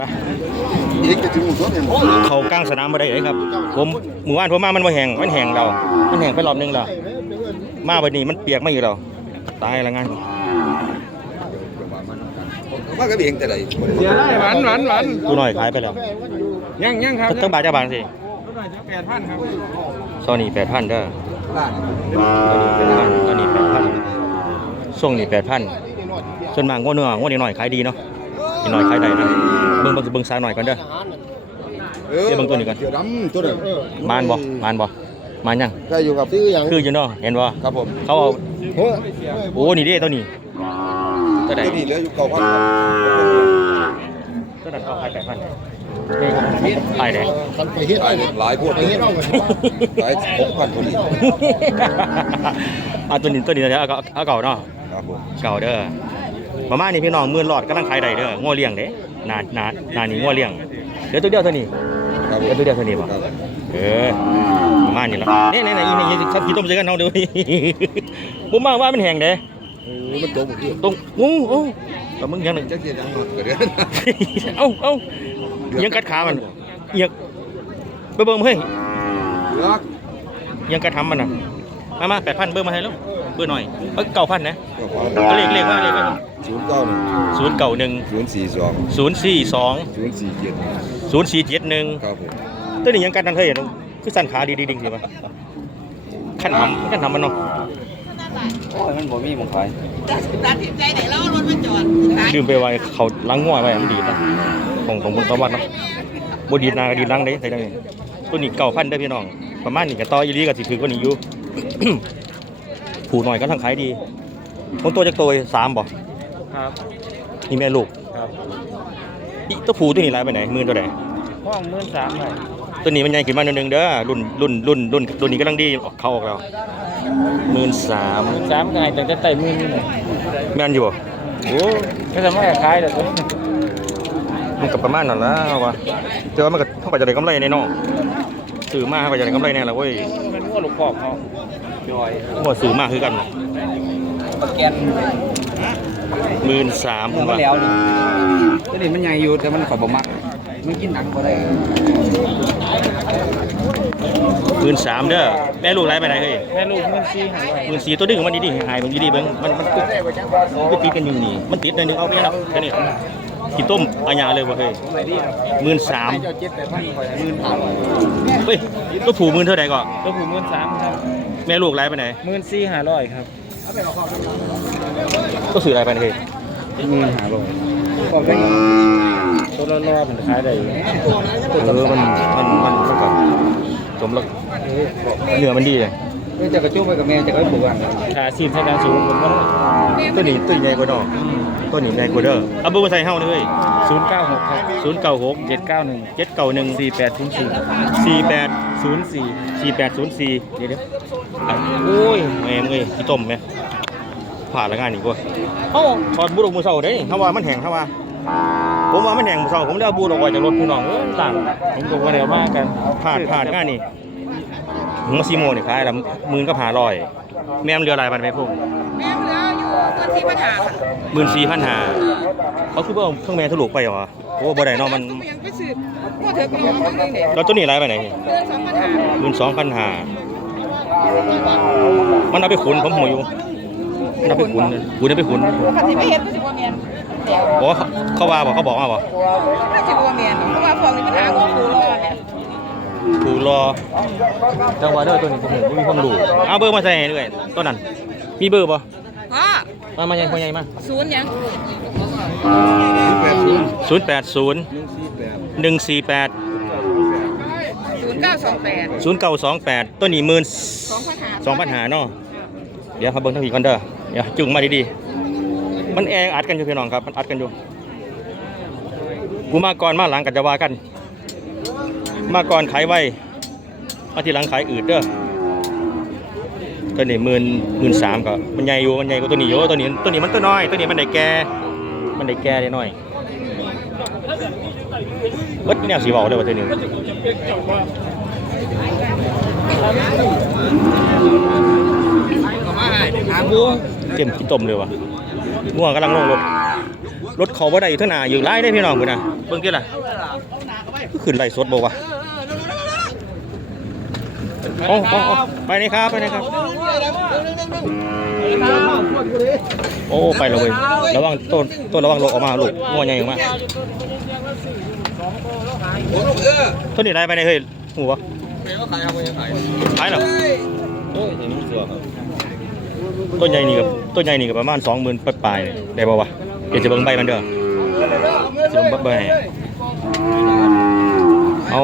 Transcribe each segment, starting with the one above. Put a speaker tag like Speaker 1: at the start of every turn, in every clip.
Speaker 1: ไป
Speaker 2: เด็กจะถึงหมู่สวนเนี่ย
Speaker 1: เขากลางสนามมาได้เลยครับ ผมหมู่บ้านผมมามันมาแห้งมันแห้งเรา มันแห้งไปรอบนึงแล้วมาบัดนี้มันเปียกมาอยู่เราตายละงาน
Speaker 2: ว่าก็เองแต่ไหน
Speaker 3: เสียได้หวานหวานหวาน
Speaker 1: กูหน่อยขายไปแล้ว
Speaker 3: ยังยังครับ
Speaker 1: ตั้งบาทจะบางสิ
Speaker 3: แปดพันครับ
Speaker 1: โซนี่แปดพันเด้อตอนนี้แปดพันส่งนี่แปดพันส่วนมากงวดเนื้องวดนี้หน่อยขายดีเนาะ นี่หน่อยขายได้นะเบิ่งเบิ่งเบิ่งซ้ายหน่อยก่อนเด้อ
Speaker 2: เดี๋ยวดำตัวนึง
Speaker 1: มานบ่มานบ่มานยัง
Speaker 2: ได้อยู่กับซื้ออย่าง
Speaker 1: คืออยู่เนาะเห็นบ่
Speaker 2: ครับผม
Speaker 1: เขาเอา
Speaker 2: เฮ้ย
Speaker 1: โอ้นี่เด้ตัวนี้ตัวใด
Speaker 2: ตัวนี้เหลืออยู่เก่าพัน
Speaker 1: ตัวนั้นเขาขายแปดพันขายได้
Speaker 2: คันไปเฮ็ดหลายพวกหลายหกพันตัวนี้
Speaker 1: เอาตัวนี้ตัวนี้เอาเอาเอาเก่าเนาะ
Speaker 2: ครับผม
Speaker 1: เก่าเด้อ ประมาณนี้พี่น้องหมื่นหลอดกำลังขายได้เด้องัวเลี้ยงเด้นานานานี่งัวเลี้ยงเดี๋ยวตัวเดียวเท่านี้
Speaker 2: ครับผ
Speaker 1: เดี๋ยว
Speaker 2: ม
Speaker 1: ตัวเดียวเท่านี้บ่เออประมาณนี้ละนี่นี่นี่นี่นี่ชัดกี่ต้มใส่กันเฮาเด้อผมว่าว่ามันแห้งเด้
Speaker 2: มันโตหมดที่
Speaker 1: ตรงงูโอ้แต่มึงยังหนึ่ง
Speaker 2: จักเสียดังหมดเกิด
Speaker 1: เอ้าเอ้ายังกัดขามันเอียงไปเบิ่งมาเฮ้ย
Speaker 2: เลือก
Speaker 1: ยังกัดทำมันน่ะมามาแปดพันเบิ่งมาให้แล้ว เบิ่งหน่อยเอ้ยเก้าพันนะ
Speaker 2: ก็พอ
Speaker 1: ก็เลขเลขว่าเลขว่า
Speaker 2: ศูนย์เก้าหนึ่ง
Speaker 1: ศูนย์เก้าหนึ่ง
Speaker 2: ศูนย์สี่สอง
Speaker 1: ศูนย์สี่สอง
Speaker 2: ศูนย์สี่เจ็ด
Speaker 1: ศูนย์สี่เจ็ดหนึ่ง
Speaker 2: ครับผม
Speaker 1: ตัวนี้ยังกัดทันเคยเห็นคือสั่นขาดีดีดิ่งสิวะขั้นทำขั้นทำมันเนาะ
Speaker 3: มันบ่มีมงคล
Speaker 4: ตัดสินใจไหนแล้วเอารถมาจอดขาย
Speaker 1: ลืมไปไว้เขาล้างงัวไว้มันดีดนะของของบุญตะวันเนาะบดีดนาก็ดีดล้างได้ใส่ได้ตัวนี้เก้าพันได้อพี่น้องประมาณนี้ก็ต่ออีหลีก็สิถือกว่านี้อยู่ ผูหน่อยก็ทั้งขายดีของตัวจากตัวสามบ่
Speaker 3: ครับ
Speaker 1: นี่แม่ลูก
Speaker 3: ครับ
Speaker 1: อีตัวผูตัวนี้หลายไปไหนหมื่นตัวไหน
Speaker 3: ห้องมื่นสามเลย
Speaker 1: ตัวนี้มันใหญ่ขึ้นมาหนึ่งเด้อรุ่นรุ่นรุ่นรุ่นตัวนี้กำลังดีเข้าออกแล้วหมื่นสาม
Speaker 3: มื่นสามก็ให้ตั้งแต่ไต่มื่นนี่เลย
Speaker 1: แม่นอยู่บ่โอ้
Speaker 3: ก็จะไม่ขายแต่ตัว
Speaker 1: มันก็ประมาณนั้นละเอาวะเจอว่ามันก็เท่ากับจะได้กำไรแน่เนอนซื้อมาเท่ากับจะได้กำไรแน่ละเว้ย
Speaker 3: มันง้อลูกกอกเขา จอย
Speaker 1: หมดซื้อมาคือกัน
Speaker 3: แกน
Speaker 1: หมื่นสาม
Speaker 3: มัน
Speaker 1: ว่า
Speaker 3: แล้วนี่ตัวนี้มันใหญ่อยู่แต่มันข่อยบ่มักมันกินหนังบ่ได้
Speaker 1: หมื่นสามเด้อแม่ลูกไรไปไหนเฮ้ย
Speaker 3: แม่ลูกมื่นสี่หาย
Speaker 1: หมื่นสี่ตัวดึงของมันดีๆหายมันดีๆเบิ้งมันมันมันมันติดกันอยู่นี่มันติดหน่อยนึงเอาไปแล้วแค่นี้กินต้มอาญาเลยว่ะเฮ้ย
Speaker 3: ไหนดีครับ
Speaker 1: หมื่นสาม
Speaker 3: เจ้าเจ็ดแปดพันข่อยมื่น
Speaker 1: เฮ้ยตัวผูหมื่นเท่าไหร่ก่อน
Speaker 3: ตัวผู้มื่นสามครับ
Speaker 1: แม่ลูกไรไปไหน
Speaker 3: มื่นสี่ห้าร้อยครับ
Speaker 1: ก็ซื้ออะไรไปเฮ้ย
Speaker 3: มื่นห้าร้อยก็เป็นตัวละร้อยมันขายได้อยู่
Speaker 1: เออมันมันมันมันก็สมแล้วเนื้อมันดีเลย
Speaker 3: เอ้ยจะกระจุกไปกับแม่จะก็ปลูกอะขาซีนใช้การสูงผมก็
Speaker 1: ตัวนี้ตัวใหญ่กว่าดอก ตัวนี้ใหญ่กว่าเด้อเอาเบอร์มาใส่เฮาเลย
Speaker 3: ศูนย์เก้าหกครับ
Speaker 1: ศูนย์เก้าหก
Speaker 3: เจ็ดเก้าหนึ่ง
Speaker 1: เจ็ดเก้าหนึ่ง
Speaker 3: สี่แปดศูนย์สี่
Speaker 1: สี่แปด
Speaker 3: ศูนย์สี่
Speaker 1: สี่แปดศูนย์สี่
Speaker 3: เดี๋ยวเดี๋ยว
Speaker 1: โอ้ยแม่งเอ้ยพี่ต้มไหมผ่านละงานอีกว่าเอ้าถอดบูดออกมือเศร้าเด้เขาว่ามันแห้งเขาว่าผมว่ามันแห้งมือเศร้าผมเลยเอาบูดออกไว้จากรถพี่น้องเออต่าง
Speaker 3: ผมก็ว่าเดี๋ยวมากัน
Speaker 1: ผ่านผ่านงานนี่หัวซีโมนี่ขายละหมื่นก็ผ่าร้อย แม่มนเรืออะไรมันไปพุ่ง
Speaker 4: แม่เหลืออยู่เงินที่ปัญหาค่ะ
Speaker 1: หมื่นสี่พันห้าเขาคือว่าเครื่องแม่ทะลุไปเหรอโอ้บ่ได้เนาะมัน
Speaker 4: ยังไปสืบว่าเธอเป็นยังไงเด็ก
Speaker 1: แล้วตัวนี้ไรไปไหน
Speaker 4: เดือนสองปัญหา
Speaker 1: หมื่นสองพันห้ามันเอาไปขุนผมหัวอยู่มันเอาไปขุนขุนเอาไปขุน
Speaker 4: คันที่ไม่เห็นก็สิบว่าเมียนเดี๋ยว
Speaker 1: โอ้เขาว่าบอกเขาบอกว่าบอก
Speaker 4: ถ้าสิบว่าเมียนเพราะว่าฟองมีปัญหาของครูรอเนี่ย
Speaker 1: ถูรอจังหวะเด้อตัวนี้ผมไม่มีความรู้เอาเบอร์มาใส่ให้ด้วยตัวนั้นมีเบอร์ป่ะ
Speaker 4: พ่อ
Speaker 1: มามาใหญ่มาใหญ่มา
Speaker 4: ศูนย์ยัง
Speaker 2: แปดศูนย์
Speaker 1: ศูนย์แปดศูนย์
Speaker 2: หนึ่งสี่แปด
Speaker 1: หนึ่งสี่แปด
Speaker 4: ศูนย์เก้าสองแปด
Speaker 1: ศูนย์เก้าสองแปดตัวนี้หมื่น
Speaker 4: สองปัญหา
Speaker 1: สองปัญหาเนาะเดี๋ยวครับเบิ้งทั้งผีก่อนเด้อเดี๋ยวจุงมาดีๆ มันแออัดกันอยู่พี่น้องครับ มันอัดกันอยู่ กูมาก่อนมาหลังกันจะว่ากัน มาก่อนขายไวมาทีหลังขายอืดเด้อ ตัวนี้หมื่นหมื่นสามก็มันใหญ่อยู่มันใหญ่กว่าตัวนี้อยู่ตัวนี้ตัวนี้มันตัวน้อย ตัวนี้มันได้แก่มันได้แก่ได้น้อยเบิดแนวสีเบาเลยว่าตัวนี้
Speaker 3: หาบู
Speaker 1: เต็มขี้ต้มเลยว่ะง่วงกำลังลงรถรถเขาบ่ได้อยู่เท่าหน้าอยู่ไล่ได้พี่น้องพุ่นน่ะเบิ่งติล่ะขึ้นไล่สดบ่วะ โอ้โอ้โอ้ไปนี่ครับไปนี่ครับ โอ้ไปเลยเว้ยระวังต้นต้นระวังโลกออกมาลูกงัวใหญ่ออกมา
Speaker 2: โลก
Speaker 1: ต้นนี้ไรไปไหนเฮ้ยหูวะ
Speaker 2: ขายเห
Speaker 1: รอต้นใหญ่นี่กับต้นใหญ่นี่กับประมาณสองหมื่นปลายๆเนี่ยได้ป่าวะเดี๋ยวจะเบิ่งใบมันเด้อจะเบิ่งใบเอา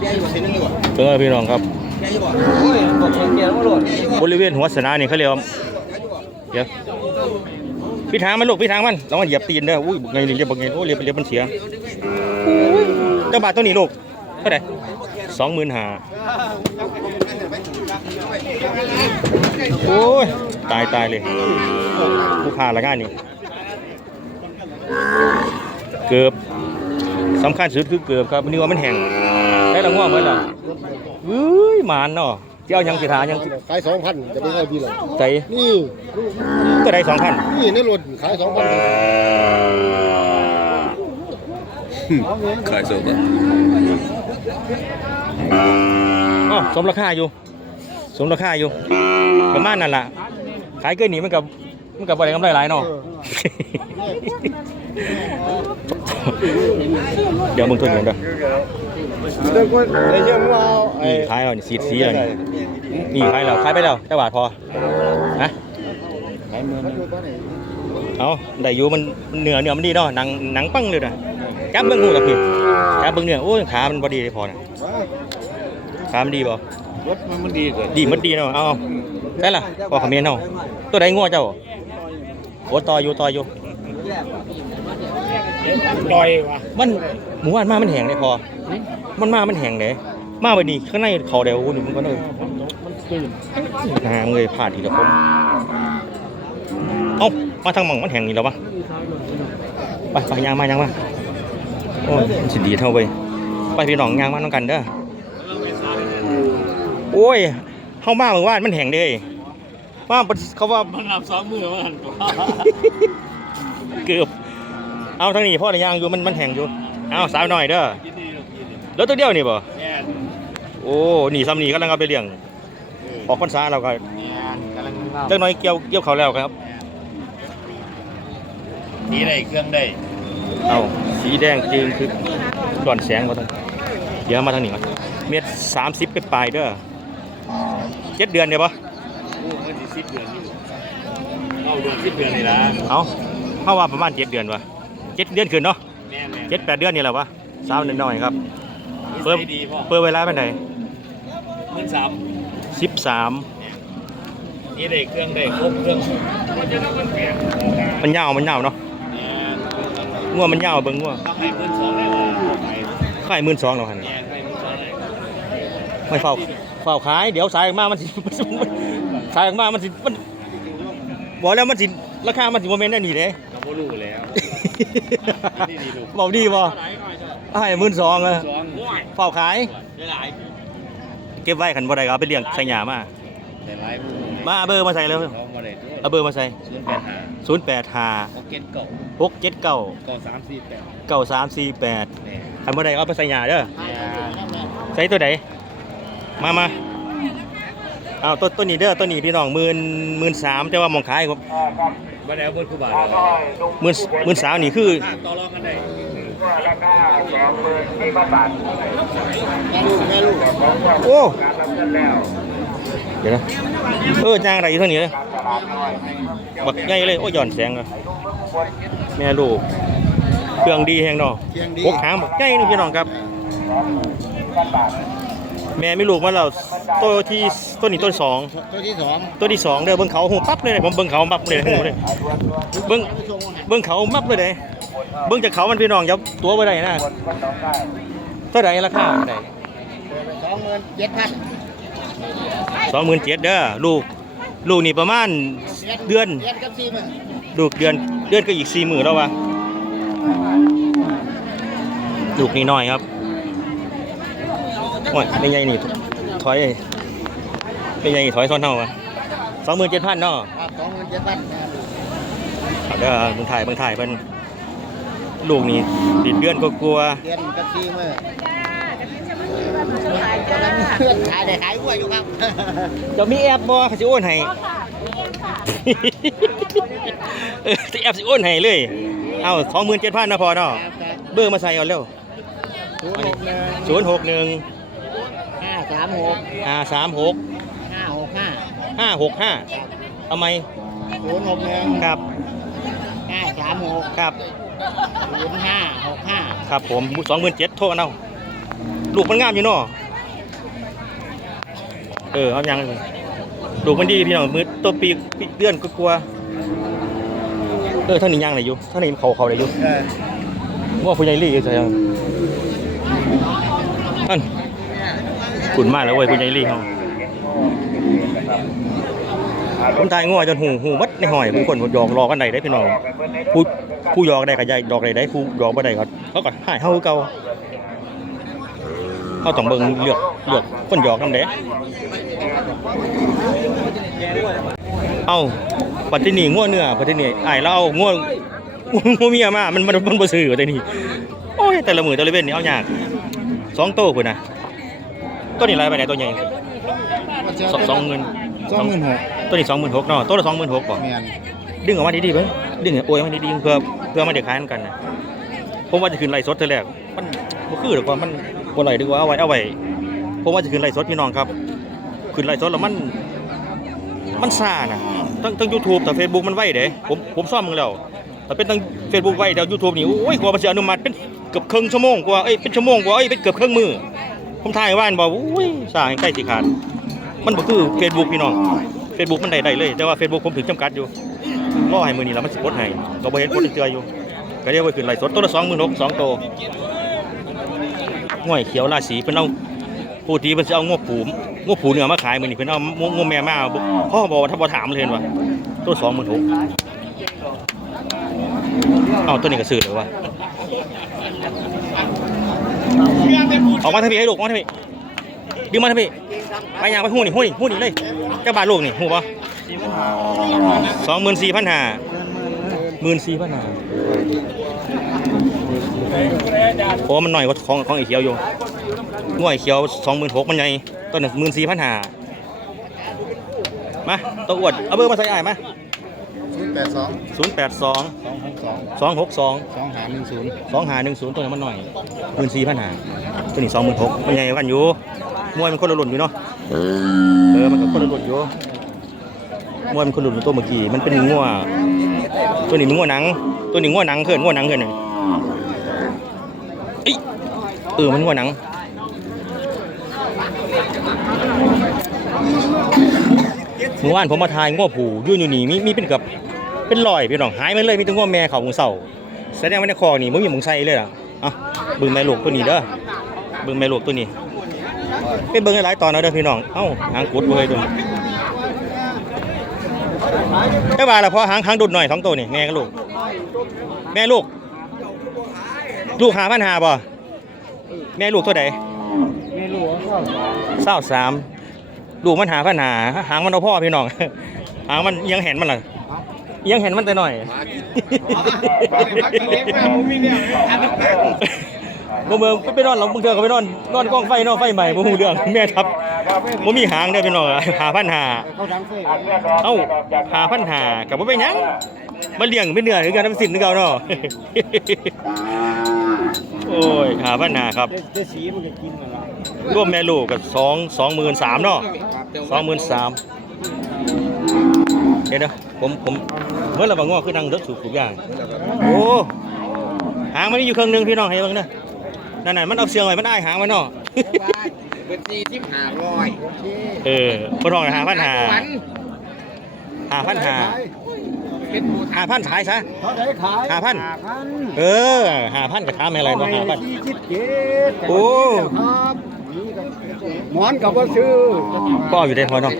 Speaker 2: แกอยู่ที่นี่ดีกว่า
Speaker 1: เบิ่งเอพี่น้องครับ
Speaker 2: บ่โอ้ยบอกแกว่าโหลดแกอยู่บ่
Speaker 1: บริเวณหัวสนานี่เขาเรียกว่า
Speaker 2: แกอยู่บ่
Speaker 1: เดี๋ยวพี่ทางมันลูกพี่ทางมันระวังเหยียบตีนเด้ออุ้ยไงนี่เรียบบอกไงโอ้เรียบเรียบมันเสียเจ้าบาทตัวนี้ลูกเท่าไหร่สองหมื่นห้าโอ้ยตายตายเลยผู้ค้าละงานนี่เกือบสำคัญสุดคือเกือบครับนี่ว่ามันแห้ง ได้ละง่วงเมื่อไหร่เฮ้ยหมานเนาะเจ้ายังสิทายังสิ
Speaker 3: ขายสองพันจะเป็นไงพี่ล่ะ
Speaker 1: ใจ
Speaker 3: นี่
Speaker 1: ตัวใดสองพัน
Speaker 3: นี่ในรถขายสองพัน
Speaker 2: ขายสดอะ
Speaker 1: อ๋อสมราคาอยู่ สมราคาอยู่ประมาณนั่นล่ะขายเกินนี้มันกับมันกับอะไรกำไรหลายเนาะเดี๋ยวมึงทนกันเด้อ
Speaker 3: เด็กคนไอ้เจ้าว่าไอ้
Speaker 1: นี่ขายแล้วนี่สีดสีแล้วนี่นี่ขายแล้วขายไปแล้วแต่บาทพอนะ
Speaker 3: ขายเมือง
Speaker 1: เอาได้อยู่มันเนื้อเนื้อมันดีเนาะหนังหนังปังเลยนะจับเบิ่งหูกับพี่จับเบิ่งเนื้อโอ้ยขามันบ่ดีเลยพอนะขามันดีบ่
Speaker 3: รถมันมันดีเลย
Speaker 1: ดีมันดีเนาะเอาได้ล่ะพอคอมเมนต์เนาะตัวใดงัวเจ้าโอ้ต่ออยู่ต่ออยู่
Speaker 3: ลอยวะ
Speaker 1: มันหมู่บ้านมามันแห้งเลยพอ มันมามันแห้งเลยมาไปนี่ข้างในเขาเดียวนี่มันก็เลย
Speaker 3: มันตื่น
Speaker 1: หาเงยผ่านทีละคนเอ้ามาทางหม่องมันแห้งนี่แล้วปะไปไปยางมายางมาโอ้ยมันสิดีเท่าไปไปพี่น้องยางมาต้องกันเด้อโอ้ยเข้ามาเมื่อวานมันแห้งเด้ว่าเขาว่า
Speaker 3: มันนับสองมือมัน
Speaker 1: เกือบ เอาทางนี้พ่อในยางอยู่มันมันแห้งอยู่ เอาสาวหน่อยเด้อแล้วตัวเดียวนี่บ่
Speaker 3: แน่น
Speaker 1: โอ้หนีซ้ำหนีกำลังเอาไปเลี้ยงออกพรรษาเราก็
Speaker 3: แน่นกำลังเล่า
Speaker 1: เล็กน้อยเกี่ยวเกี่ยวเขาแล้วครับ
Speaker 3: ดีได้เครื่องได้
Speaker 1: เอาสีแดงจึงคือหล่อนแสงมาทางเดี๋ยวมาทางนี้มาเม็ดสามสิบไปปลายๆเด้อเจ็ดเดือนเดี๋ยวปะ
Speaker 3: โอ้มันสิสิบเดือนอยู่เอาเดือนสิบเดือนนี่ละ
Speaker 1: เอาเข้าว่าประมาณเจ็ดเดือนวะเจ็ดเดือนขึ้นเนาะ
Speaker 3: แน่แน่
Speaker 1: เจ็ดแปดเดือนนี่แหละวะสาวน้อยๆครับ เพิ่ม
Speaker 3: ดีพ่อ
Speaker 1: เปิดเวลาเป็นไหน
Speaker 3: เงินสาม
Speaker 1: สิบสาม
Speaker 3: นี่ได้เครื่องได้ครบเครื่อง
Speaker 1: มันยาวมันยาวเนาะงัวมันยาวเบิ่งงัว
Speaker 3: ต้องให้เงินสองได้ว่าไป
Speaker 1: ขายหมื่นสองแล้วหัน
Speaker 3: แน่ให้เงินสองได้
Speaker 1: ไม่เฝ้าเฝ้าขายเดี๋ยวสายออกมามันสิสายออกมามันสิมันบอกแล้วมันสิราคามันสิโมเมนต์ได้หนีเลย
Speaker 3: เราก็รู้แล้ว ดีดีลูก
Speaker 1: บอกดีบ่ให้หมื่นสองอะ
Speaker 3: สองง่วย
Speaker 1: เฝ้าขาย
Speaker 3: ได้หลาย
Speaker 1: เก็บไว้ขันบ่ได้ก็เอาไปเลี้ยงใส่หญ้ามา
Speaker 3: ได้หลายผู้
Speaker 1: มาเอาเบอร์มาใส่เลย
Speaker 3: เราบ่ได้ด้วย
Speaker 1: เอาเบอร์มาใส่
Speaker 3: ศูนย์แปดห้า
Speaker 1: ศูนย์แปดห้า
Speaker 3: โอเก็ตเก่า
Speaker 1: หกเจ็ดเก้า
Speaker 3: เก่าสามสี่แปด
Speaker 1: เก้าสามสี่แปด
Speaker 3: เนี่ย
Speaker 1: ขันบ่ได้เอาไปใส่หญ้าเด้อ
Speaker 3: เนี่ย
Speaker 1: ใส่ตัวไหนมามาเอาต้นต้นนี้เด้อต้นนี้พี่น้องหมื่นหมื่นสามแต่ว่ามองขายครับ
Speaker 3: บ่ได้เอาเบิดผู้บาท
Speaker 1: หมื่นหมื่นสามนี่คือ
Speaker 3: ถ้าต่อรองกันได้
Speaker 1: โอ้เดี๋ยวนะเออจ้างอะไรอยู่เท่านี้เลยบักใหญ่เลยโอ้ยหย่อนแสงเลยแม่ลูกเครื่องดีแฮงเนาะพกหางบักใหญ่นี่พี่น้องครับ แม่ไม่ลูกมาแล้วตัวที่ตัวนี้ตัวที่สอง
Speaker 3: ตัวที่สอง
Speaker 1: ตัวที่สองเด้อเบิ่งเขาหูปั๊บเลยผมเบิ่งเขามับเลยหูเลยเบิ่งเบิ่งเขามับเลยเด้เบิ่งจากเขามันพี่น้องอย่าตัวบ่ได้นะเท่าไหร่ราคาเท่าไหร่
Speaker 3: สองหมื่นเจ็ดพัน
Speaker 1: สองหมื่นเจ็ดเด้อลูกลูกนี่ประมาณเดือน
Speaker 3: เดือนกับสี่หมื่น
Speaker 1: ลูกเดือนเดือนก็อีกสี่หมื่นแล้ววะลูกนี่น้อยครับ โอ้ยเป็นไงนี่ถอยเป็นไงนี่ถอยทอนเท่าวะสองหมื่นเจ็ดพันเนาะ
Speaker 3: ครับสองหมื่นเจ็ดพัน
Speaker 1: เอาเด้อเบิ่งถ่ายเบิ่งถ่ายเพิ่นลูกนี่ดิดเดือนก็กลัว
Speaker 3: เดือนกับซีเมื่อ
Speaker 4: ขายจ้า
Speaker 3: เพื่อนขายได้ขายวัวอยู่ครับ
Speaker 1: ๆจะมีแอปบ่เขาสิโอนให้เออสิแอปสิโอนให้เลย เอา27,000นะพอเนาะเบอร์มาใส่เอาเร็ว
Speaker 3: ศูนย์หกหนึ่ง
Speaker 1: 061
Speaker 3: ห้าสามหก
Speaker 1: 536
Speaker 3: ห้าหกห้า
Speaker 1: 565เอาไหม
Speaker 3: ศูนย์หกหนึ่ง
Speaker 1: ครับ
Speaker 3: ห้าสามหก
Speaker 1: ครับ
Speaker 3: ศูนย์ห้าหกห้า
Speaker 1: ครับผม27,000โทรกันเอาลูกมันงามอยู่เนาะเออเอายังลูกมันดีพี่น้องมือตัวปีกปีกเดือนก็กลัวเออเท่านี้ยังไหนอยู่เท่านี้เขาเขาได้อยู่
Speaker 3: เออ
Speaker 1: ว่าผู้ใหญ่ลี่อยู่ใช่ยังอัน ขุนมากแล้วเว้ยผู้ใหญ่ลี่เขาผมทายงัวจนหูหูมัดในหอยผู้คนหยอกรอกันใดได้พี่น้องผู้ผู้หยอกได้กับยายดอกใดได้ผู้หยอกบ่ได้ก็เขาก็หายเฮาเก่าเขาต้องเบิ่งเลือกเลือกคนหยอกนำเด้เอ้าปัจจุบันงัวเนื้อปัจจุบันอ้เราเอางัวงัวเมียมามันมันมันบ่ซื้อว่าแต่นี่โอ้ยแต่ละมือแต่ละเว้นนี่เอายากสองโตพุ่นนะ ตัวนี้หลายไปไหนตัวใหญ่สองสองหมื่น
Speaker 3: สองหมื่นหก
Speaker 1: ตัวนี้สองหมื่นหกเนาะตัวละสองหมื่นหกบ่
Speaker 3: เมียน
Speaker 1: ดึงออกมาดีๆเบิ่งดึงโอ้ยมันดีๆเพื่อเพื่อมันได้ขายนำกันนะผมว่าจะคืนไลฟ์สดเท่าแรกมันบ่คือหรอกว่ามันบ่ไหลดีกว่าเอาไว้เอาไว้ผมว่าจะคืนไลฟ์สดพี่น้องครับคืนไลฟ์สดแล้วมัน มันซ่านะทั้งทั้ง YouTube แต่ Facebook มันไวเด้ผมผมซ่อมมึงแล้วแต่เป็นทั้ง Facebook ไวแต่ YouTube นี่โอ้ยกว่ามันสิอนุมัติเป็นเกือบครึ่งชั่วโมงกว่าเอ้ยเป็นชั่วโมงกว่าเอ้ยเป็นเกือบครึ่งมือ ผมถ่ายว่านบอกอุ้ยซ่าให้ใกล้สิขาด มันบ่คือ Facebook พี่น้อง Facebook มันได้ได้เลย แต่ว่า Facebook ผมถึงจำกัดอยู่รอให้มือนี้แล้วมันสิกดให้ก็บ่เห็นกดเตืออยู่ก็เรียกว่าขึ้นไหลสดตัวละ26,000 2ตัวง่อยเขียวราศีเพิ่นเอาผู้ทีเพิ่นสิเอางวผูมงวผูเนื้อมาขายมือนี้เพิ่นเอางวงวแม่มาเอาพ่อบอกว่าถ้าบ่ถามเลยเห็นว่าตัว26,000เอาตัวนี้ก็ซื้อเลยวะ ออกมาทางพี่ให้ลูกออกมาทางพี่ดึงมาทางพี่ไปยางไปหู้นี่หู้นี่หู้นี่เลยเจ้าบาทลูกนี่หู้ปะสองหมื่นสี่พันห้าหมื่นสี่พันห้าโอ้มันหน่อยกว่าของของไอ้เขียวอยู่งวยเขียวสองหมื่นหกมันใหญ่ต้นหมื่นสี่พันห้ามาตัวอวดเอาเบอร์มาใส่อ้ายมา
Speaker 3: ศูนย์แปดสอง
Speaker 1: ศูนย์แปดสอง
Speaker 3: สองหกสอง
Speaker 1: สองหกสอง
Speaker 3: สองหาหนึ่งศูนย์
Speaker 1: สองหาหนึ่งศูนย์ตัวนี้มันหน่อยหมื่นสี่พันห้าตัวนี้สองหมื่นหกมันใหญ่กว่ากันอยู่มวยมันคนละรุ่นอยู่เนาะเออมันก็คนละรุ่นอยู่มวยมันคนละรุ่นตัวเมื่อกี้มันเป็นงัวตัวนี้มันงัวหนัง ตัวนี้งัวหนังเขินงัวหนังเขินนี่เอ้ยเออมันงัวหนัง เมื่อวานผมมาทายงัวผูอยู่อยู่นี่มีมีเป็นเกับเป็นรอยพี่น้องหายไปเลยมีแต่งัวแม่เขาของเสาแสดงว่าในคอนี่มึงมีมึงใส่เลยล่ะเอะเบิ่งแม่ลูกตัวนี้เด้อเบิ่งแม่ลูกตัวนี้ไปเบิ่งหลายๆตอนเอาเด้อพี่น้องเอ้าหางกุดบ่เคยโดนแค่ว่าละพอหางหางดุดหน่อยสองตัวนี่แม่กับลูก แม่ลูก ลูกหาพันหาบ่แม่ลูกตัวใด
Speaker 3: ไม่รู้ว่า
Speaker 1: เศร้าสาม ลูกมันหาพันหาหางมันเอาพ่อพี่น้อง หางมันยังเห็นมันล่ะเอียังเห็นมันแต่หน่อยบ่เมืองไปนอนหลังมึงเถื่อก็ไปนอนนอนกองไฟนอนไฟใหม่บ่ฮู้เรื่องแม่ทับบ่มีหางเด้อพี่น้องหาพันหา
Speaker 3: เขาทั้งเฟ้
Speaker 1: เอ้าหาพันหาก็บ่เป็นหยังมันเลี้ยงเป็นเนื้อยคือกันมันสิ้นคือเก่าเนาะโอ้ยหาพันหาครับ
Speaker 3: เจ้าสีมันก็กินมาละ
Speaker 1: รวมแม่ลูกก็2 23,000เนาะ23,000เดี๋ยวเด้อผมผมเมื่อระบางงอคือนั่งเด้อสูบสูบอย่างโอ้หางมันมีอยู่ครึ่งหนึงพี่น้องให้เบิ่งเด้อนั่นน่ะมันเอาเสียงไว้มันอ้ายหางมันเนาะ
Speaker 3: เป็นสี่สิบห้าร้อย
Speaker 1: เออคนห้องหาพันหาหาพันหาหาพันขายซะ
Speaker 3: เขาได้ขาย
Speaker 1: ห้าพัน
Speaker 3: พัน
Speaker 1: เออหาพันกับค้าไม่อะไรเนาะหาพัน
Speaker 3: สี่สิบเจ็ด
Speaker 1: โอ้
Speaker 3: ครับนี่ก็ หมอนกับว่าซื้อ
Speaker 1: ก็อยู่ได้พอเนาะ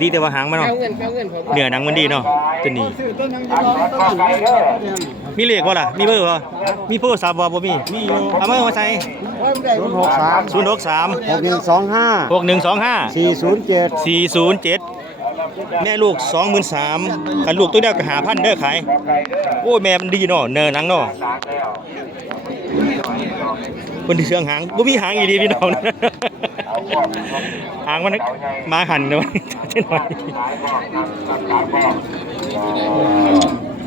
Speaker 1: ดีแต่ว่าหางมันเนาะ
Speaker 3: เอาเงินเอาเงินผม
Speaker 1: เนื้อหนังมันดีเนาะตัวนี้
Speaker 3: ซื้อต้นยังจะรอต้นยังจะรอต้นยัง
Speaker 1: มีเลขบ่ล่ะมีเบอร์บ่มีโทรศัพท์บ่บ่มี
Speaker 3: มีอยู่
Speaker 1: เอามามาใส่
Speaker 3: ศูนย์หกสาม
Speaker 1: 063
Speaker 3: หกหนึ่งสองห้า
Speaker 1: 6125
Speaker 3: สี่ศูนย์เจ็ด
Speaker 1: 407แม่ลูกสองหมื่นสามกันลูกตัวเดียวก็หาพันเด้อขายโอ้ยแม่มันดีเนาะเนินหนังเนาะ คนที่เชื่องหางบ่มีหางอีดีพี่น้องหางมันมาหันเนาะเช่นหน่อย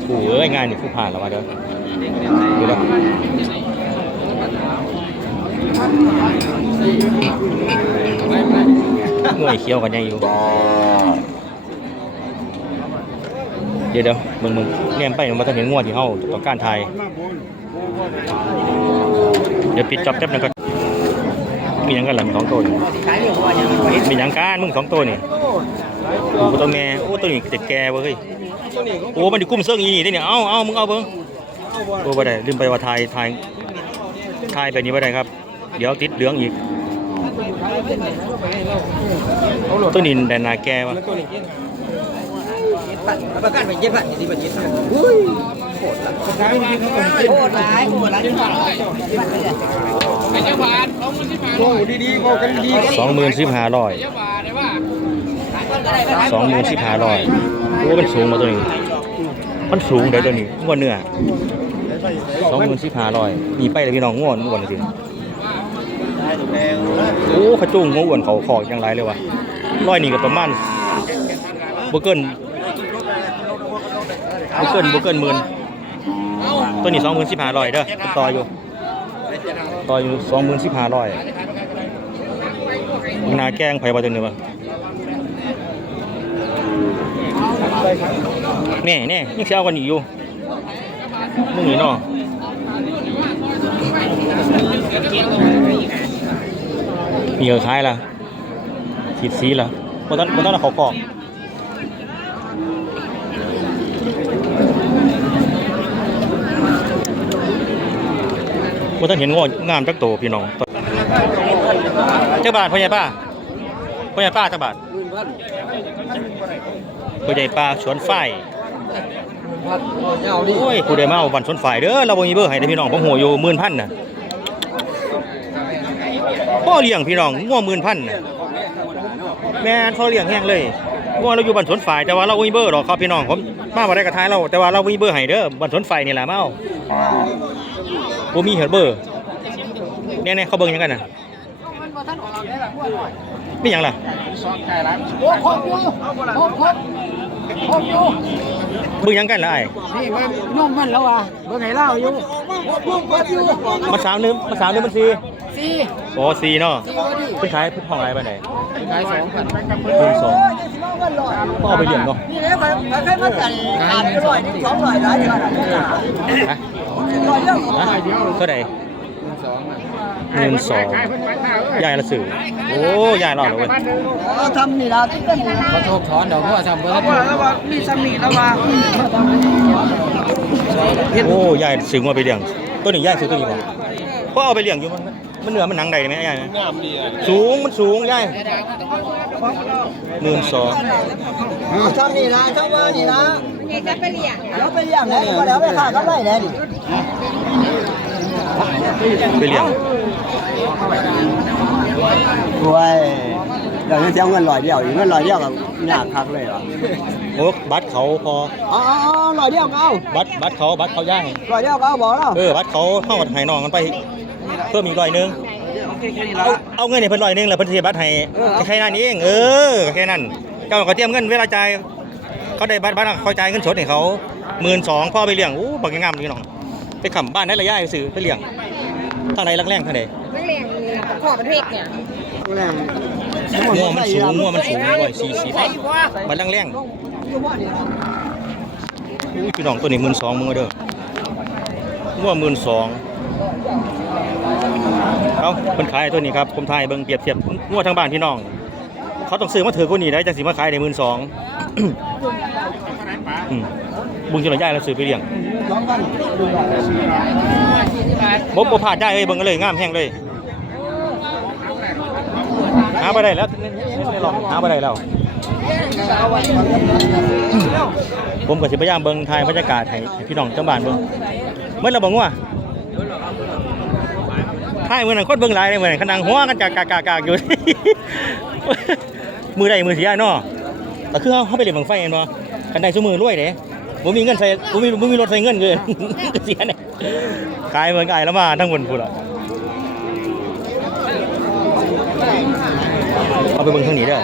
Speaker 1: โอ้ยงานนี่ผู้ผ่านแล้วมาเด้อดูแล้วหน่วยเขียวกันยังอยู่ เดี๋ยวเดี๋ยวมึงมึงเนี่ยไปมันจะเห็นงวดที่เฮาต้องการทายเดี๋ยวปิดจอบแป๊บนึงก่อนมีหยังกันหล่ะมีสองตัวนี่มีหยังกันมึงสองตัวนี่โอ้ตัวแม่โอ้ตัวนี้เด็กแกเว้ยโอ้มันดิกุ้มเสื้ออีนี่เนี่ยเอ้าเอ้ามึงเอาเบิ่งโอ้บ่ได้ลืมไปว่าทายทายทายแบบนี้บ่ได้ครับ เดี๋ยวติดเหลืองอีกตัวนี้แดนนาแกวะ
Speaker 3: ประกันไปเย็บผัดที่บัญชี
Speaker 4: โหดร้ายโหดร้ายที่ผ่าน
Speaker 3: โอ้ดีๆบอกกันดี
Speaker 1: สองหมื่นสิบห้าร้อยสองหมื่นสิบห้าร้อยโอ้มันสูงมาตัวนี้ มันสูงเดี๋ยวตัวนี้งวดเนื้อสองหมื่นสิบห้าร้อยมีไปเลยพี่น้องงวดงวดจริงโอ้ขจุ้งงวอ้วนเขาขอกอย่างไรเลยวะร้อยนี่ก็ประมาณบ่เกินบ่เกินบ่เกินหมื่น ตัวนี้สองหมื่นสิบห้าร้อยเด้อต่ออยู่ต่ออยู่สองหมื่นสิบห้าร้อยมึงนาแก้งไผ่บ่จังเนี่ยวะแน่แน่ยังสิเอากันอยู่มึงนี่เนาะมีเออคล้ายล่ะขีดสีล่ะบ่ต้องบ่ต้องเอาเขากอ กบ่ต้องเห็นงอกงามจักโตพี่น้องเจ้าบาทพ่อใหญ่ป้าพ่อใหญ่ป้าเจ้าบาทพ่อใหญ่ป้าสวนไฟโอ้ยผู้ใดมาเอาบันสวนไฟเด้อเราบ่มีเบอร์ให้พี่น้องผมหัวอยู่หมื่นพันน่ะพ่อเลี้ยงพี่น้องงัวหมื่นพันน่ะแม่นพ่อเลี้ยงแห้งเลยงัวเราอยู่บันสวนไฟแต่ว่าเราบ่มีเบอร์หรอกครับพี่น้องผมมาบ่ได้กระทายเราแต่ว่าเราบ่มีเบอร์ให้เด้อบันสวนไฟนี่แหละมาเอา บ่มีเฮดเบอร์เนี่ยๆเขาเบิ่งหยังกันน่ะมีหยังล่ะ
Speaker 3: โอ้ครบอยู่ครบครบครบอยู่
Speaker 1: เบิ่งหยังกันล่ะไอ้
Speaker 3: นี่มันน้องมันแล้วอะเบิ่งให้เล่าอยู่ครบครบอยู่
Speaker 1: มันสามหนึงมันสามหนึงมันสี่
Speaker 3: สี่
Speaker 1: โอ้สี่เนาะ
Speaker 3: สี่ก็ดี
Speaker 1: เพิ่นขายเพิ่นห้องอะไรบ้านไหน
Speaker 3: ขายสองพัน
Speaker 1: เพิ่นสองก็เอาไปเลี้ยงเนาะ
Speaker 4: นี่แหละมันมันแค่มากันขาดไปร้อยหนึ่งสองร้อยหลายเดือนอะ
Speaker 1: ฮะ
Speaker 4: ร้อย เดียว
Speaker 1: ฮะเท่าไหร่
Speaker 3: สอง
Speaker 1: หนึ่งสองยายละสื่อโอ้ยายรอดเลยเว้ย
Speaker 4: อ๋อทำนี่ละที่เป็นนี่ละ
Speaker 3: ขอโทษถอนดอกเพราะว่าทำเบิ่ง
Speaker 4: แล้วว่ามีสามีแล้วว่า
Speaker 1: โอ้ยายซื้อมาไปเลี้ยงตัวนี้ยายซื้อตัวนี้บ่เพราะเอาไปเลี้ยงอยู่มันมันเหนือมันหนังใดไหมยายสูงมันสูงยายหมื่นสอง
Speaker 4: ทำนี่ละทำว่านี่ละ นี่จะไปเลี้ยงแล้วไปเลี้ยงแล้วก็แล้วไปขาก็ได้แล้วดิ
Speaker 1: ไปเลี้ยง
Speaker 5: โอ้ยเดี๋ยวจะเสียเงินร้อยเดียวอีกเงินร้อยเดียวกับยากคักเลยเหรอ
Speaker 1: โอ้บัตรเขาพอ
Speaker 5: อ๋อร้อยเดียวก็เอา
Speaker 1: บัตรบัตรเขาบัตรเขาย่าย
Speaker 5: ร้อยเดียวก็เอาบอกแล้ว
Speaker 1: เออบัตรเขาเท่ากับให้น้องกันไป เพิ่มอีกร้อยนึงเอาเอาเงินให้เพิ่นร้อยนึงแล้วเพิ่นสิบัตรให้แค่นั้นเองเออแค่นั้นเจ้าก็เตรียมเงินเวลาจ่าย เขาได้บัตรบัตรเขาจ่ายเงินสดให้เขาหมื่นสองพ่อไปเลี้ยงอู้บักงามนี่น้องไปขำบ้านได้ระยะซื้อไปเลี้ยงทางไหนรักแรงทางไหน
Speaker 4: ไม่เลี้ยงขอประเทศเนี่ย
Speaker 5: แรง
Speaker 1: งัวมันสูงงัวมันสูงร้อยสี่สิบบัตรแรงแรงอู้พี่น้องตัวนี้หมื่นสองมึงเอาเด้องัวหมื่นสองเอาคนขายตัวนี้ครับผมถ่ายเบิ่งเปรียบเทียบงัวทางบ้านพี่น้อง เขาต้องซื้อมาถือคนนี้ได้จังสิมาขายในหมื่นสองบุญชนย่ายแล้วซื้อไปเลี้ยงบ่บ่พลาดได้เอ้ยเบิ่งกันเลยงามแห้งเลยหาบ่ได้แล้วหาบ่ได้แล้วผมก็สิพยายามเบิ่งถ่ายบรรยากาศให้พี่น้องชาวบ้านเบิ่งเมื่อเราบอกว่าถ่ายมื้อนั้นคนเบิ่งหลายเลยมื้อนั้นเขานั่งหัวกันกากากากากอยู่ มือใดมือเสียเนาะแต่คือเขาเขาไปเล่นบังไฟเห็นบ่กันได้ซุมือรวยเด้บ่มีเงินใส่บ่มีบ่มีรถใส่เงินเกินเสียเนี่ยขายเหมือนกายแล้วมาทั้งบนพูดละเอาไปเบิ่งทางนี้เด้อ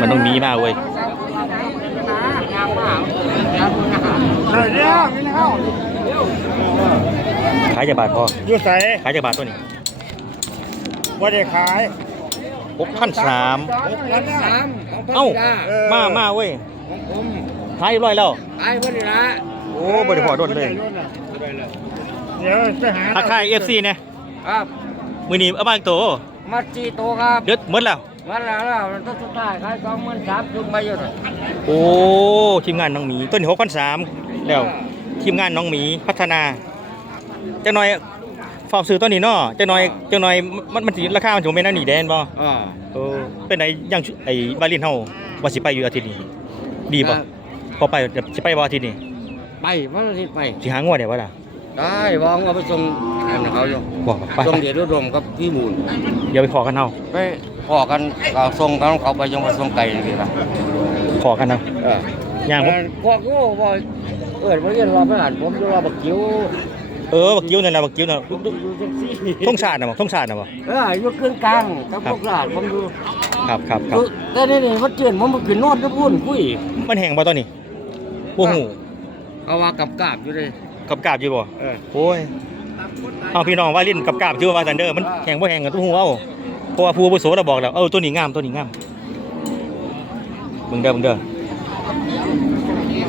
Speaker 1: มันต้องมีมากเว้ยขายจากบาทพอ
Speaker 6: อยู่ใส่
Speaker 1: ขายจากบาทตัวนี้
Speaker 6: ว่าได้ขาย
Speaker 1: หกพันสาม
Speaker 6: ร้านสาม
Speaker 1: เอ้ามามาเว้ยขายเรียบร้อยแล้ว
Speaker 6: ไอ้คนนี้ละ
Speaker 1: โอ้บริพอโดนเลย
Speaker 6: เดี๋ยวไปหา
Speaker 1: ทักทายเอฟซีเนี่ย
Speaker 6: ครับ
Speaker 1: มือนี้เอามาอีกตัว
Speaker 6: มาจีโตครับ
Speaker 1: เดือดหมดแล้ว
Speaker 6: วันละแล้วมันต้องสุดท้ายขายสองหมื่นสามจุงไปอยู่น่ะ
Speaker 1: โอ้ทีมงานน้องหมีต้นหกพันสามแล้วทีมงานน้องหมีพัฒนาจะน้อย ฝากซื้อต้นนี้เนาะจะน้อยจะน้อยมันมันสิราคามันจะเป็นนั่นนี่แดนบ่
Speaker 6: อ่า
Speaker 1: เออเป็นไหนยังชุไอ้บาลินเฮาว่าสิไปอยู่อาทิตย์นี้ ดีบ่พอไปจะสิไปบ่อาทิตย์นี้
Speaker 6: ไปวันอาทิตย์ไป
Speaker 1: สิหางวดได้บ่ล่ะ
Speaker 6: ได้วางเอาไปส่งอันเขาอยู่
Speaker 1: บ่ไป
Speaker 6: ส่ง
Speaker 1: ไป
Speaker 6: เดชอุดมกับพี่มูล
Speaker 1: เดี๋ยวไปขอกันเฮา
Speaker 6: ไปพอกันเอาส่งกันเขาไปยังไปส่งไก่นี่ละ
Speaker 1: ขอกันเฮา
Speaker 6: เออย่าง
Speaker 1: ผม
Speaker 6: พวกกูบ่เอิ้นว่าเรียนรอไปอ่านผมอยู่รอบักจิ๋ว
Speaker 1: เออบักกิ้วนั่นแหละบักกิ้วน่ะ
Speaker 6: อยู่อยู่จังซี่
Speaker 1: ท่งชาตินะบ่ท่งชาตินะบ่
Speaker 6: เอออยู่กึ่องกลางกับพวกหลานผมอยู่
Speaker 1: ครับครับครับ
Speaker 6: แต่นี่นี่มันเจือนผมบ่ขึ้นนอนกับพุ่นคุย
Speaker 1: มันแห้งบ่ตอนนี้บ่ฮู้
Speaker 6: เอาว่ากับกาบอยู่เลย
Speaker 1: กับกาบอยู่บ่
Speaker 6: เออ
Speaker 1: โอ้ยเอาพี่น้องว่าลิ้นกับกาบชื่อว่าซันเดอร์มันแห้งบ่แห้งกันทุกฮู้เอ้าเพราะว่าผู้อาวุโสเราบอกแล้วเออตัวนี้งามตัวนี้งามเบิ่งเด้อเบิ่งเด้อ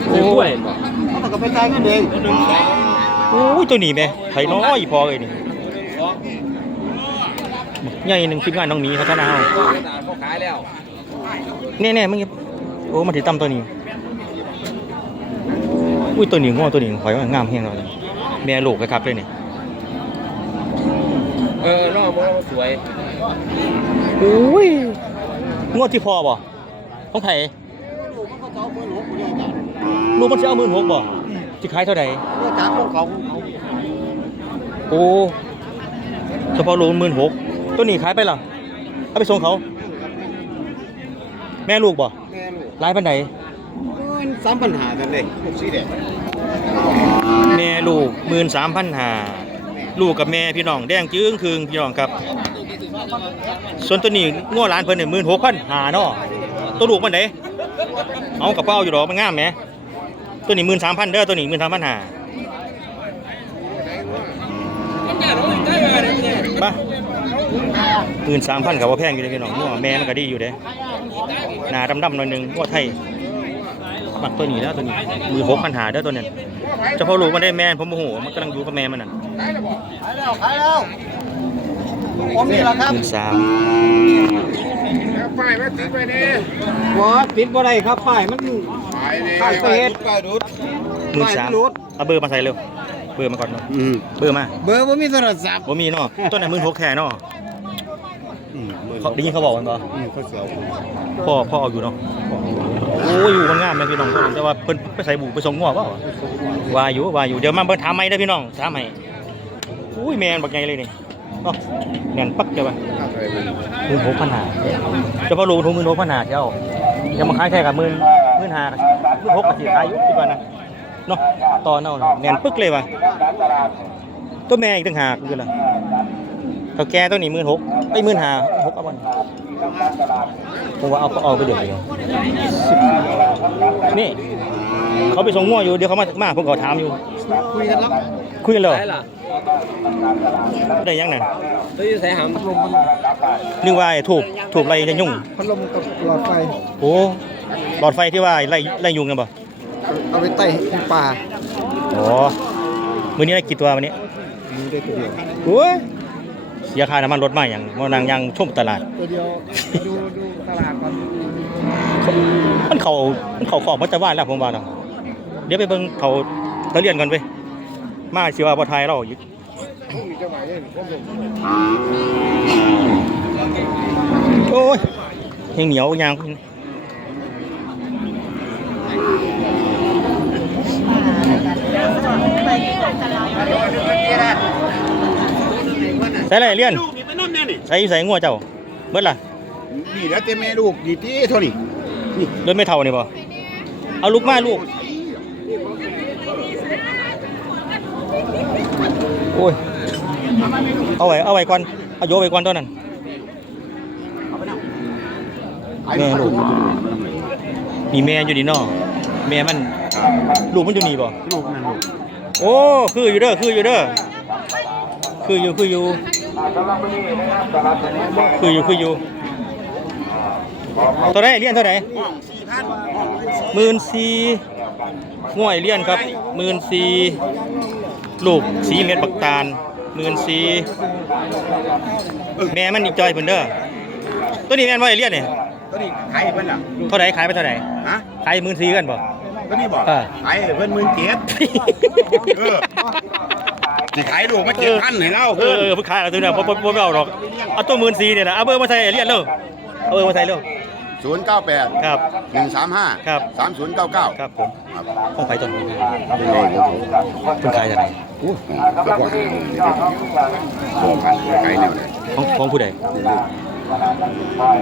Speaker 6: โอ้ย
Speaker 3: เขาต้องไปจ่ายเงินเอง
Speaker 1: โอ้ยตัวนี้แม่ไผน้อยพอเอ้ยนี่ใหญ่หนึงทีมงานน้องหมีพัฒนาเอา
Speaker 6: เขาขายแล้ว
Speaker 1: แน่ๆมึงอย่าโอ้มันสิต่ำตัวนี้อุ้ยตัวนี้ง้อตัวนี้ข่อยว่างามแฮงแล้วนี่แม่ลูกครับเลยนี่
Speaker 6: เออน้องมันสวย
Speaker 1: อุ้ยงวดที่พอบ่ของไผลูกมันจะเอาหมื่นหกบ่ จะขายเท่าไหร่
Speaker 3: จ่ายของเขา
Speaker 1: โอ้เฉพาะลูกหมื่นหกตัวนี้ขายไปล่ะเอาไปส่งเขา แม่ลูกบ่
Speaker 3: แม่ลูก
Speaker 1: รายปันไหน
Speaker 3: มันสามปัญหากันเลยลูกสีแดง
Speaker 1: แม่ลูกหมื่นสามพันหาลูกกับแม่พี่น้องแดงจึ้งคืงพี่น้องครับ ส่วนตัวนี้ง้อร้านเพิ่นเนี่ยหมื่นหกพันหาเนาะตัวลูกมันไหนเอากระเป๋าอยู่ดอกมันงามไหม ตัวนี้หมื่นสามพันเด้อตัวนี้หมื่นสามพันหามาหมื่นสามพันกับว่าแพงอยู่เลยพี่น้องง้อแม่มันก็ดีอยู่เด้หนาดำๆหน่อยหนึงง้อไทยมักตัวนี้แล้วตัวนี้หมื่นหกพันหาเด้อตัวนี้เฉพาะลูกมันได้แม่นผมโมโหมันกำลังอยู่กับแม่มันน่ะ
Speaker 3: ขายแล้วขายแล้วผมนี่แหละครับ
Speaker 1: หมื่นสาม
Speaker 6: ป้ายมาติดไปนี่
Speaker 3: หัวติดบ่ได้ครับป้ายมัน
Speaker 2: ป้ายป้ายดุดป้ายดุด
Speaker 1: หมื่นสาม
Speaker 3: ไม่รู้
Speaker 1: เอาเบอร์มาใส่เร็ว เบอร์มาก่อนเนาะ
Speaker 3: อืม
Speaker 1: เบอร์มา
Speaker 3: เบอร์บ่มีโทรศัพท์
Speaker 1: บ่มีเนาะต้นไหนหมื่นหกแค่เนาะ
Speaker 3: อืม
Speaker 1: เขาได้ยินเขาบอกมันบ่
Speaker 3: อืมเขาเสียว
Speaker 1: พ่อพ่อเอาอยู่เนาะโอ้ยอยู่มันงามไหมพี่น้องแต่ว่าเพิ่นไปใส่บุกไปส่งงัวเปล่าวะว่าอยู่ว่าอยู่เดี๋ยวมาเบิ่งถามใหม่เด้อพี่น้องถามใหม่อุ้ยแม่นบักใหญ่เลยนี่เนาะแน่นปักเจ้าป่ะหมื่นหกพันหาเฉพาะลูกทุ่งหมื่นหกพันหาเจ้ายังมาขายแค่กับหมื่นหมื่ นห้าหมื่นหกก็สิขายอยู่คิดว่านะเนาะต่อเนาะแน่นปึ๊กเลยว่ะตัวแม่อีกต่างหากคืออะไรเขาแก่ตัวนี้หมื่นหกไอ้หมื่นห้าหกเอาบ่ผมว่าเอาเอาไปเดี๋ยวเดียวนี่ เขาไปส่งง่วอยู่เดี๋ยวเขามามาผมก็ถามอยู่
Speaker 3: คุยกันแล้ว
Speaker 1: คุยกันเลย
Speaker 6: ได้ล่ะ
Speaker 1: ได้ยังไง
Speaker 6: ตัวอยู่ใส่หำ
Speaker 1: นึกว่าไอ้ถูกถูกไล่จะยุ่ง
Speaker 3: พัดลมกับหลอดไฟ
Speaker 1: โอ้ หลอดไฟที่ว่าไล่ไล่ยุงกันป่ะ
Speaker 3: เอาไปไต่ป่า
Speaker 1: อ๋อมื้อนี้ได้กี่ตัววันนี้
Speaker 3: มีได้ตัวเดียว
Speaker 1: โอ้ยเสียค่าน้ำมันรถมาอย่างมานางยังชมตลาด
Speaker 3: ตัวเดียวดูดูตลาดก่อน
Speaker 1: มันเขามันเขาของมันจะว่าแล้วผมว่าเนาะเดี๋ยวไปเบิ่งเขาตะเรียนกันไปมาสิว่าบ่ทายเราอีกโอ้ยยังเหนียวยาง ใส่อะไรเรียนใส่ใส่งัวเจ้าเมื่อล่ะ
Speaker 2: นี่แล้วแต่แม่ลูกดีที่เท่านี้
Speaker 1: เดินไม่เท่านี่บ่เอาลูกมาลูกโอ้ยเอาไว้เอาไว้ก่อนเอาโยไว้ก่อนตัวนั้นแม่ลูกนี่แม่อยู่นี่เนาะแม่มันลูกมันอยู่นี่บ่
Speaker 2: ลูกนั่นลูก
Speaker 1: โอ้คืออยู่เด้อคืออยู่เด้อคืออยู่คืออยู่คืออยู่คืออยู่เท่าไหรเรียนเท่าไหรหมื่นสี่ง่วยเรียนครับหมื่นสี่ลูกสีเม็ดบักตาลหมื่นสี่แม่มันอีกจอยเพิ่นเด้อตัวนี้แม่นว่าไอเรียนนี่
Speaker 2: ตัวนี้ขายเพิ่นล่ะ
Speaker 1: เท่าไหรขายไปเท่าไหร
Speaker 2: ฮะ
Speaker 1: ขายหมื่นสี่กันบ่
Speaker 2: ตัวนี้บอก
Speaker 1: อ่า
Speaker 2: ขายเพิ่นหมื่นเจ็ดเออสิขายลูกมาเจ็ดพันให้เรา
Speaker 1: เอ
Speaker 2: เพิ่
Speaker 1: อนเออผู้ขายเอาตัวเนี่ยบ่บ่บ่เอาหรอกเอาตัวหมื่นสี่เนี่ยนะเอาเบอร์มาใส่ไอเรียนเร็วเอาเบอร์มาใส่เร็ว
Speaker 2: ศูนย์เก้าแปด
Speaker 1: ครับ
Speaker 2: หนึ่งสามห้า
Speaker 1: ครับ
Speaker 2: สามศูนย์เก้าเก้า
Speaker 1: ครับผมห้องไฟต้น
Speaker 2: เป็นไง
Speaker 1: เพิ่นขายเท่าไหร
Speaker 2: อู้ก็บอกขายแนวไหน
Speaker 1: ของของผู้ใด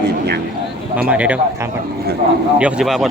Speaker 2: บีบหยัง
Speaker 1: มามาเดี๋ยวเดี๋ยวถามก่อนเดี๋ยวเขาจะว่าบ่